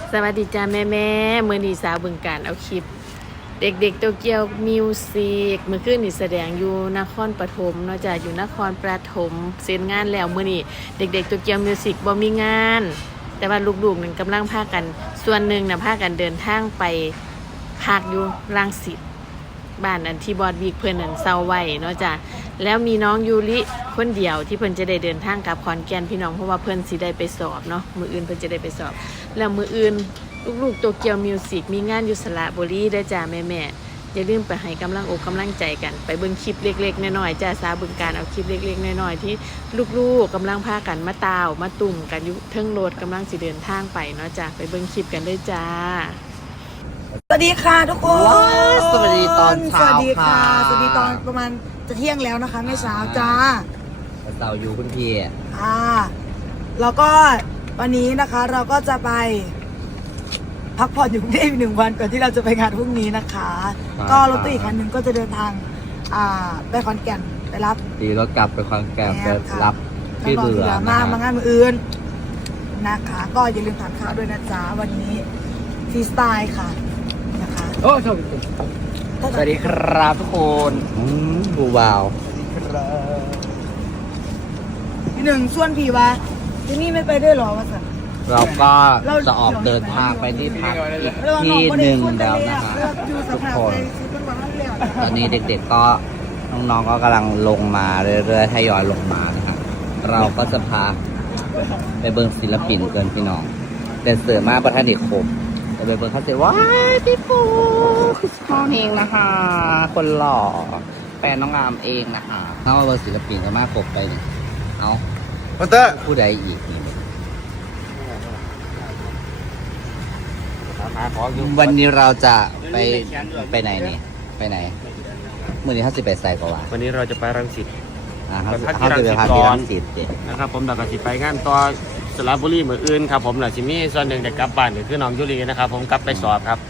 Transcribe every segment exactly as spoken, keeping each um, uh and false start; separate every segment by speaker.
Speaker 1: สวัสดีจ้าแม่แม่เมื่อนี้สาวบึงการเอาคลิปเด็กๆโตเกียวมิวสิกเมื่อคืนนี่แสดงอยู่นครปฐมเนาะจ้ะอยู่นครปฐมเซ็นงานแล้วมื่อนี้เด็กๆโตเกียวมิวสิกบ่มีงาน แต่ว่าลูกๆหนึ่งกำลังพากันส่วนหนึ่งนะพากันเดินทางไปพักอยู่รังสิตบ้านอันที่บอดวีกเพื่อนนั่นเศร้าไว้เนาะจ้ะแล้วมีน้องยูริคนเดียวที่เพิ่นจะได้เดินทางกับขอนแก่นพี่น้องเพราะว่าเพิ่นสิได้ไปสอบเนาะมืออื่นเพิ่นจะได้ไปสอบแล้วมืออื่นลูกๆโตเกียวมิวสิกมีงานอยู่สระบุรีได้จ้าแม่ๆอย่าลืมไปให้กำลังอกกำลังใจกันไปเบิ่งคลิปเล็กๆน้อยๆจ้าสาบึงการเอาคลิปเล็กๆน้อยๆที่ลูกๆกำลังพากันมาตาวมาตุ่มกันอยู่เทิงรถกำลังสิเดินทางไปเนาะจ้าไปเบิ่งคลิปกันเลยจ้า
Speaker 2: สวัสดีค่ะทุกคน
Speaker 3: สวัสดีตอนเช้า
Speaker 2: สวัสดีค่ะ
Speaker 3: ค่ะ
Speaker 2: สวัสดีตอนประมาณจะเที่ยงแล้วนะคะไม่เช้าจ้า
Speaker 3: เต่าอยู่คุณพี่
Speaker 2: อ่าแล้วก็วันนี้นะคะเราก็จะไปพักผ่อนอยู่กรุงเทพอีกหนึ่งวันก่อนที่เราจะไปงานพรุ่งนี้นะคะ ก็รถตู้อีกคันหนึ่งก็จะเดินทางอ่าไปขอนแก่นไปรับ
Speaker 3: ตีรถกลับไปคอนแกรไปรับ
Speaker 2: น้
Speaker 3: ที่
Speaker 2: องๆ
Speaker 3: เบื่
Speaker 2: ที่
Speaker 3: อ
Speaker 2: เหลือ
Speaker 3: นะ
Speaker 2: มา
Speaker 3: ฮะ
Speaker 2: มางานมืออื่นนะคะ ก็อย่าลืมทานข้าวด้วยนะจ๊ะวันนี้ฟรีสไตล์ค่ะนะคะ
Speaker 3: โอ้สวัสดีครับทุกคนบูวาว
Speaker 2: พี่หนึ่งส่วนพี่วะที่นี่ไม่ไปด้วยเหรอวะสัน
Speaker 3: เราก็จะออกเดินทางไปที่พักอีกที่หนึ่งแล้วนะคะทุกคนตอนนี้เด็กๆก็น้องๆก็กำลังลงมาเรื่อยๆทยอยลงมานะครับเราก็จะพาไปเบิ่งศิลปินเกินพี่น้องแต่เสือมาประธานอีกคมแต่ไปเบิ่งเขาเสียว้ายพี่ปูพ่อเองนะคะ คนหล่อแฟนน้องอามเองนะคะถ้ามาเบิ่งศิลปินก็มากครบไปนี่เอาพัตเตอร์ผู้ใดอีกนี่วันนี้เราจะไปไปไหนนี่ไปไหนเมื่อนี้เขาสิไปใส่ก่อนวะ
Speaker 4: วันนี้เราจะไปรังสิต
Speaker 3: อ่าเขา
Speaker 4: ไปพักที่
Speaker 3: เขาจะไปพักที่
Speaker 4: รั
Speaker 3: รั
Speaker 4: ง
Speaker 3: ง
Speaker 4: สิ
Speaker 3: สิ
Speaker 4: ต
Speaker 3: ตเด็
Speaker 4: นะครับผมแล้วก็สิไปงานต่อสระบุรีมืออื่นครับผมหลังสิมีส่วนหนึ่งจะกลับบ้านก็คือน้องยุรีนะครับผมกลับไปสอบครับ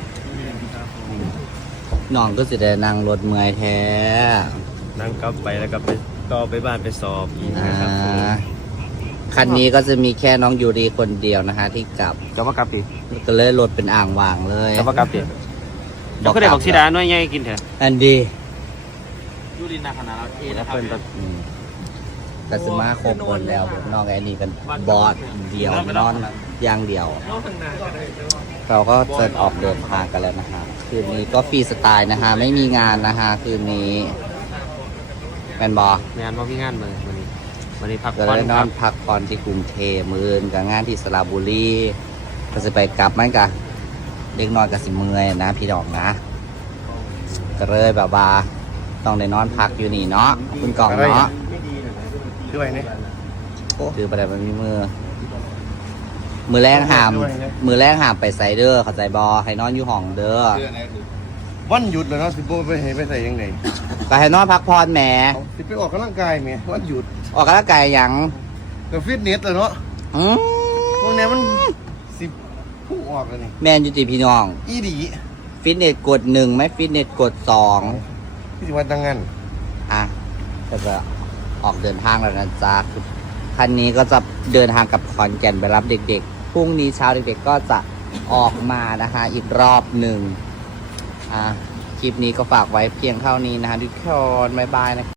Speaker 3: น้องก็สิได้นั่งรถเมื่อยแท้
Speaker 4: นั่งกลับไปแล้วก็ไปต่อไปบ้านไปสอบอีก
Speaker 3: อ่า
Speaker 4: นะครับผม
Speaker 3: คันนี้ก็จะมีแค่น้องยูรีคนเดียวนะคะที่กลับ
Speaker 4: จะมากลับดิ
Speaker 3: ก็เลยรถเป็นอ่างวางเลย
Speaker 4: จะมากลับดิเราก็ได้บอกสีดาหน่วยใหญ่กินเถอะ
Speaker 3: อันดี
Speaker 4: ยุรีนาคณะเราเองนะครับ
Speaker 3: อืมกัสมาครบคนแล้วน้องไอ้นี่กันบอสเดียวนอนอย่างเดียว เราก็จะออกเดินทางกันแล้วนะฮะคืนนี้ก็ฟรีสไตล์นะฮะไม่มีงานนะฮะคืนนี้เป็นบอง
Speaker 4: านมาพี่งานเลยวันนี้วันนี้พัก
Speaker 3: ก็
Speaker 4: ผ่อน
Speaker 3: เลยน
Speaker 4: ค
Speaker 3: อ
Speaker 4: รั
Speaker 3: น
Speaker 4: บ
Speaker 3: พักผ่อนที่กรุงเทพมือนกับงานที่สระบุรีก็จะไปกลับไหมกะเด็กนอนกับสิเมื่อยนะพี่ดอกนะก็เลยแบบว่าต้องได้นอนพักอยู่นี่เนาะคุณกองเนาะ
Speaker 4: คืออะไรเนี่ย
Speaker 3: คือประเด็นมันมีมือ มือแรงหาม มือแรงหามไปไซเดอร์เข้าใจบอให้นอนอยู่ห้องเด้อ
Speaker 5: วันหยุดเลยเนาะสิบโมงไปให้ไปใส่ยังไง
Speaker 3: ก็ให้นอนพักผ่อนแหม
Speaker 5: สิไปออกกำลังกายไหมวันหยุด
Speaker 3: ออกกำลังกายหยัง
Speaker 5: กับฟิตเนสเลยเนาะ
Speaker 3: อืม
Speaker 5: พวกนี้มันสิบผู้ออกเลยนี่
Speaker 3: แมนยูติพี่น้อง
Speaker 5: อีดี
Speaker 3: ฟิตเนสกดหนึ่งไหมฟิตเนสกดสอง
Speaker 5: ที่สิวันตั้งงาน
Speaker 3: อ่ะก็จะออกเดินทางแล้วนะจ๊ะคันนี้ก็จะเดินทางกับขอนแก่นไปรับเด็กๆพรุ่งนี้เช้าเด็กๆก็จะออกมานะคะอีกรอบหนึ่งอ่ะคลิปนี้ก็ฝากไว้เพียงเท่านี้นะคะทุกคนบ๊ายบายนะ